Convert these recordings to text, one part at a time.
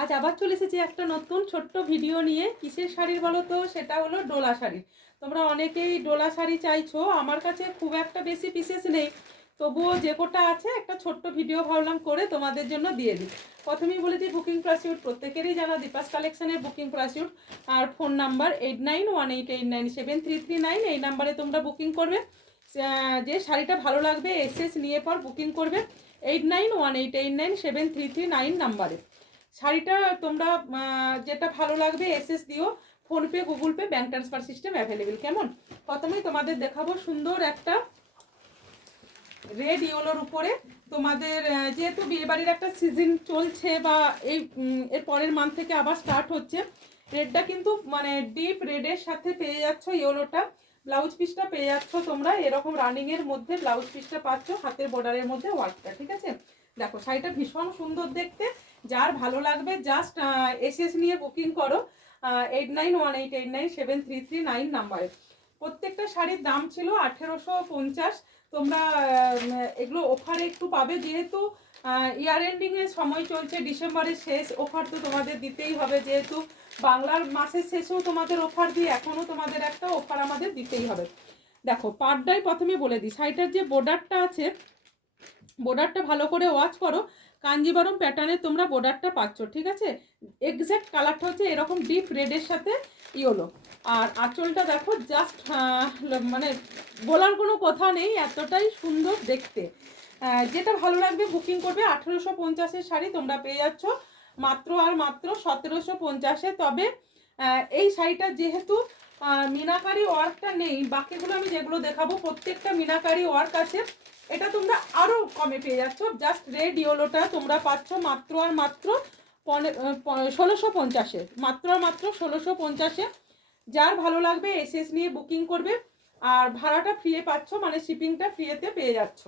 আজ আবার চলে এসেছি একটা নতুন ছোট্ট ভিডিও নিয়ে। কিসের শাড়ির বলো তো? সেটা হলো ডোলা শাড়ি। তোমরা অনেকেই ডোলা শাড়ি চাইছো, আমার কাছে খুব একটা বেশি পিসেস নেই, তবুও যে কোটা আছে একটা ছোট্ট ভিডিও ভাবলাম করে তোমাদের জন্য দিয়ে দিই। প্রথমেই বলেছি বুকিং প্রাইসিউড প্রত্যেকেরই জানা, দীপাস কালেকশনের বুকিং প্রাইসিউড। আর ফোন নাম্বার 8918897339, এই নাম্বারে তোমরা বুকিং করবে। যে শাড়িটা ভালো লাগবে এসএস নিয়ে পর বুকিং করবে 8918897339 নাম্বারে। শাড়িটা তোমরা যেটা ভালো লাগবে এসএস দিও, PhonePe Google pay bank transfer system available. কেমন? প্রথমেই তোমাদের দেখাবো সুন্দর একটা রেড ইয়েলোর উপরে। তোমাদের যেহেতু বিয়েবাড়ির একটা সিজন চলছে বা এই এর পরের মান্থ থেকে আবার স্টার্ট হচ্ছে, রেডটা কিন্তু মানে ডিপ রেডের সাথে পেয়ে যাচ্ছ ইয়েলোটা। ব্লাউজ পিসটা পেয়ে যাচ্ছ তোমরা এরকম রানিংয়ের মধ্যে, ব্লাউজ পিসটা পাচ্ছ হাতের বর্ডারের মধ্যে ওয়ার্কটা। ঠিক আছে, দেখো শাড়িটা ভীষণ সুন্দর দেখতে। যার ভালো লাগবে জাস্ট এসএস নিয়ে বুকিং করো 8918897339 নাম্বারে। প্রত্যেকটা শাড়ির দাম ছিল 1850। তোমরা এগুলো অফারে একটু পাবে, যেহেতু ইয়ার এন্ডিং এর সময় চলছে, ডিসেম্বরের শেষ, অফার তো তোমাদের দিতেই হবে। যেহেতু বাংলার মাসের শেষেও তোমাদের অফার দিই, এখনও তোমাদের একটা অফার আমাদের দিতেই হবে। দেখো পাড়টাই প্রথমে বলে দিই, শাড়িটার যে বর্ডারটা আছে, বর্ডারটা ভালো করে ওয়াচ করো। কাঞ্জিবরম প্যাটার্নের তোমরা বর্ডারটা পাচ্ছ। ঠিক আছে, এক্স্যাক্ট কালারটা হচ্ছে এরকম ডিপ রেডের সাথে ইয়েলো। আর আঁচলটা দেখো, জাস্ট মানে বলার কোনো কথা নেই, এতটাই সুন্দর দেখতে। যেটা ভালো লাগবে বুকিং করবে। 1850-এর শাড়ি তোমরা পেয়ে যাচ্ছ মাত্র আর মাত্র 1750-এ। তবে এই শাড়িটা যেহেতু মিনাকারি ওয়ার্কটা নেই, বাকিগুলো আমি যেগুলো দেখাবো প্রত্যেকটা মিনাকারি ওয়ার্ক আছে, এটা তোমরা আরও কমে পেয়ে যাচ্ছ। জাস্ট রেড ইয়েলোটা তোমরা পাচ্ছ মাত্র আর মাত্র 1650-এ, মাত্র আর মাত্র 1650-এ। যার ভালো লাগবে এসএস নিয়ে বুকিং করবে, আর ভাড়াটা ফ্রিয়ে পাচ্ছ, মানে শিপিংটা ফ্রিতে পেয়ে যাচ্ছ।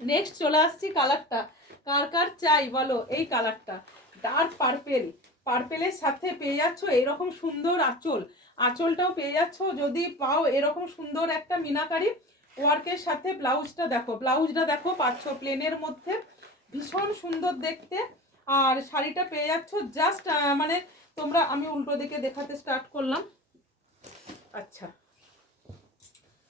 নেক্সট চলে আসছি কালারটা, কার কার চাই বলো এই কালারটা? ডার্ক পার্পেল, পার্পেলের সাথে পেয়ে যাচ্ছ এরকম সুন্দর আঁচল, আঁচলটাও পেয়ে যাচ্ছ যদি পাও এরকম সুন্দর একটা মিনাকারি ওয়ার্কের সাথে। ব্লাউজটা দেখো, ব্লাউজটা দেখো পাচ্ছ প্লেনের মধ্যে, ভীষণ সুন্দর দেখতে। আর শাড়িটা পেয়ে যাচ্ছ জাস্ট মানে তোমরা, আমি উল্টো দিকে দেখাতে স্টার্ট করলাম। আচ্ছা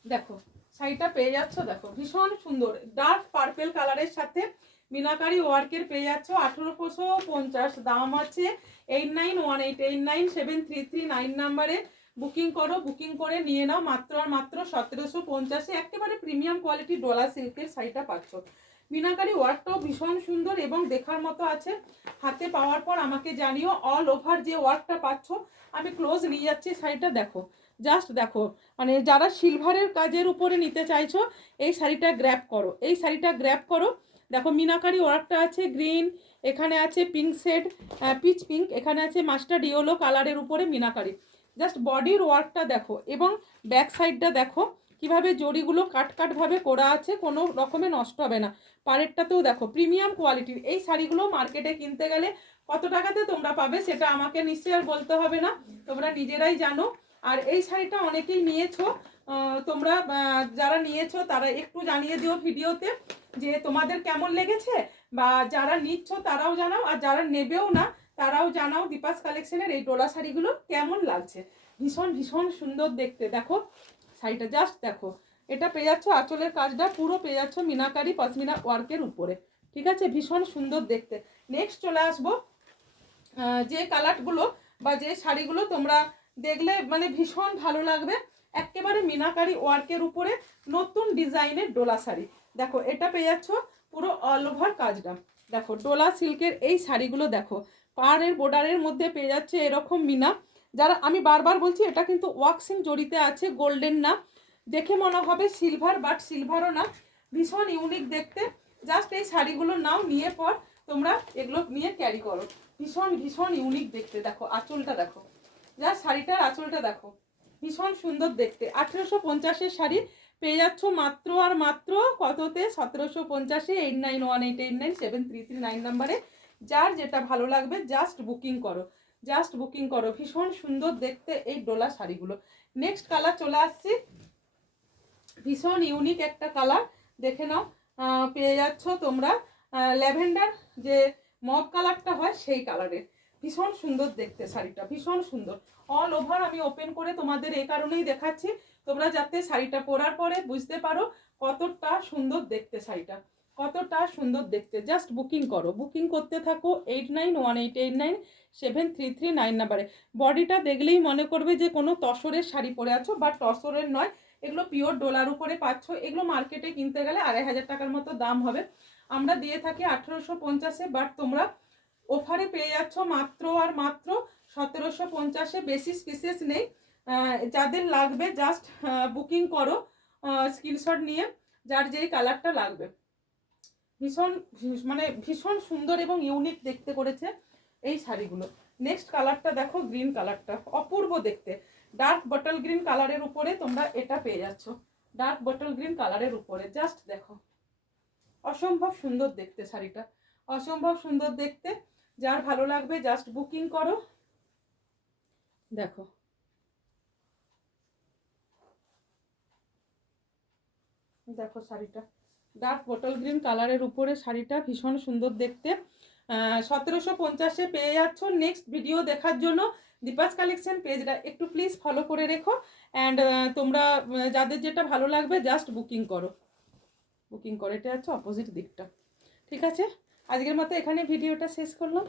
দেখো শাড়িটা পেয়ে যাচ্ছ, দেখো ভীষণ সুন্দর ডার্ক পার্পেল কালারের সাথে মিনাকারি ওয়ার্কের পেয়ে যাচ্ছ 1850। দাম আছে 8918897339 নাম্বারে বুকিং করো, বুকিং করে নিয়ে নাও মাত্র আর মাত্র 1750-এ। একেবারে প্রিমিয়াম কোয়ালিটি ডোলা সিল্কের শাড়িটা পাচ্ছ। মিনাকারি ওয়ার্কটাও ভীষণ সুন্দর এবং দেখার মতো আছে। হাতে পাওয়ার পর আমাকে জানিও অল ওভার যে ওয়ার্কটা পাচ্ছ। আমি ক্লোজ নিয়ে যাচ্ছি শাড়িটা, দেখো জাস্ট দেখো, মানে যারা সিলভারের কাজের উপরে নিতে চাইছো এই শাড়িটা গ্র্যাব করো, এই শাড়িটা গ্র্যাব করো। দেখো মিনাকারি ওয়ার্কটা আছে গ্রিন, এখানে আছে পিঙ্ক শেড, পিচ পিঙ্ক, এখানে আছে মাস্টার্ড ইয়েলো কালারের উপরে মিনাকারি। জাস্ট বডির ওয়ার্কটা দেখো এবং ব্যাক সাইডটা দেখো কিভাবে জড়িগুলো কাট কাটভাবে করা আছে, কোনো রকমে নষ্ট হবে না। পাড়েরটাতেও দেখো প্রিমিয়াম কোয়ালিটির। এই শাড়িগুলো মার্কেটে কিনতে গেলে কত টাকাতে তোমরা পাবে সেটা আমাকে নিশ্চয়ই আর বলতে হবে না, তোমরা নিজেরাই জানো। আর এই শাড়িটা অনেকেই নিয়েছো, তোমরা যারা নিয়েছো তারা একটু জানিয়ে দিও ভিডিওতে যে তোমাদের কেমন লেগেছে, বা যারা নিচ্ছ তারাও জানাও, আর যারা নেবেও না তারাও জানাও দীপাস কালেকশনের এই ডোলা শাড়িগুলো কেমন লাগছে। ভীষণ ভীষণ সুন্দর দেখতে, দেখো শাড়িটা জাস্ট দেখো। এটা পেয়ে যাচ্ছ আঁচলের কাজটা পুরো পেয়ে যাচ্ছ মিনাকারি পশমিনা ওয়ার্কের উপরে। ঠিক আছে, ভীষণ সুন্দর দেখতে। নেক্সট চলে আসবো যে কালারগুলো বা যে শাড়িগুলো তোমরা দেখলে মানে ভীষণ ভালো লাগবে, একেবারে মিনাকারি ওয়ার্কের উপরে নতুন ডিজাইনের ডোলা শাড়ি। দেখো এটা পেয়ে যাচ্ছ পুরো অল ওভার কাজটা। দেখো ডোলা সিল্কের এই শাড়িগুলো দেখো, পাড়ের বর্ডারের মধ্যে পেয়ে যাচ্ছে এরকম মিনা। যারা, আমি বারবার বলছি এটা কিন্তু ওয়াক্সিং জড়িতে আছে, গোল্ডেন না, দেখে মনে হবে সিলভার, বাট সিলভারও না, ভীষণ ইউনিক দেখতে। জাস্ট এই শাড়িগুলো নাও, নিয়ে পর তোমরা এগুলো নিয়ে ক্যারি করো। ভীষণ ভীষণ ইউনিক দেখতে। দেখো আঁচলটা দেখো, যা শাড়িটার আঁচলটা দেখো ভীষণ সুন্দর দেখতে। 1850-এর শাড়ি পেয়ে যাচ্ছ মাত্র আর মাত্র কততে? 1750-এ। 8918897339 নাম্বারে। যার যেটা ভালো লাগবে জাস্ট বুকিং করো, জাস্ট বুকিং করো। ভীষণ সুন্দর দেখতে এই ডোলা শাড়িগুলো। নেক্সট কালার চলে আসছি, ভীষণ ইউনিক একটা কালার, দেখে নাও। পেয়ে যাচ্ছ তোমরা ল্যাভেন্ডার যে মভ কালারটা হয় সেই কালারের। ভীষণ সুন্দর দেখতে শাড়িটা, ভীষণ সুন্দর। অল ওভার আমি ওপেন করে তোমাদের এই কারণেই দেখাচ্ছি, তোমরা যাতে শাড়িটা পরার পরে বুঝতে পারো কতটা সুন্দর দেখতে শাড়িটা, কতটা সুন্দর দেখতে। জাস্ট বুকিং করো, বুকিং করতে থাকো 8918897339 নাম্বারে। বডিটা দেখলেই মনে করবে যে কোনো তসরের শাড়ি পরে আছো, বাট তসরের নয়, এগুলো পিওর ডোলার উপরে পাচ্ছ। এগুলো মার্কেটে কিনতে গেলে 2500 টাকার মতো দাম হবে, আমরা দিয়ে থাকি 1850-এ, বাট তোমরা অফারে পেয়ে যাচ্ছ মাত্র আর মাত্র 1750-এ। বেশি পিসেস নেই, যাদের লাগবে জাস্ট বুকিং করো স্ক্রিনশট নিয়ে, যার যেই কালারটা লাগবে। ভীষণ মানে ভীষণ সুন্দর এবং ইউনিক দেখতে করেছে এই শাড়িগুলো। নেক্সট কালারটা দেখো, গ্রিন কালারটা অপূর্ব দেখতে। ডার্ক বটল গ্রিন কালারের উপরে তোমরা এটা পেয়ে যাচ্ছ, ডার্ক বটল গ্রিন কালারের উপরে। জাস্ট দেখো, অসম্ভব সুন্দর দেখতে শাড়িটা, অসম্ভব সুন্দর দেখতে। যার ভালো লাগবে জাস্ট বুকিং করো। দেখো দেখো শাড়িটা, ডার্ক বটল গ্রিন কালারের উপরে শাড়িটা ভীষণ সুন্দর দেখতে। 1750-এ পেয়ে যাচ্ছ। নেক্সট ভিডিও দেখার জন্য দীপাস কালেকশন পেজটা একটু প্লিজ ফলো করে রেখো। অ্যান্ড তোমরা যাদের যেটা ভালো লাগবে জাস্ট বুকিং করো, বুকিং করো। এটা হচ্ছে অপোজিট দিকটা। ঠিক আছে, আজকের মতো এখানে ভিডিওটা শেষ করলাম।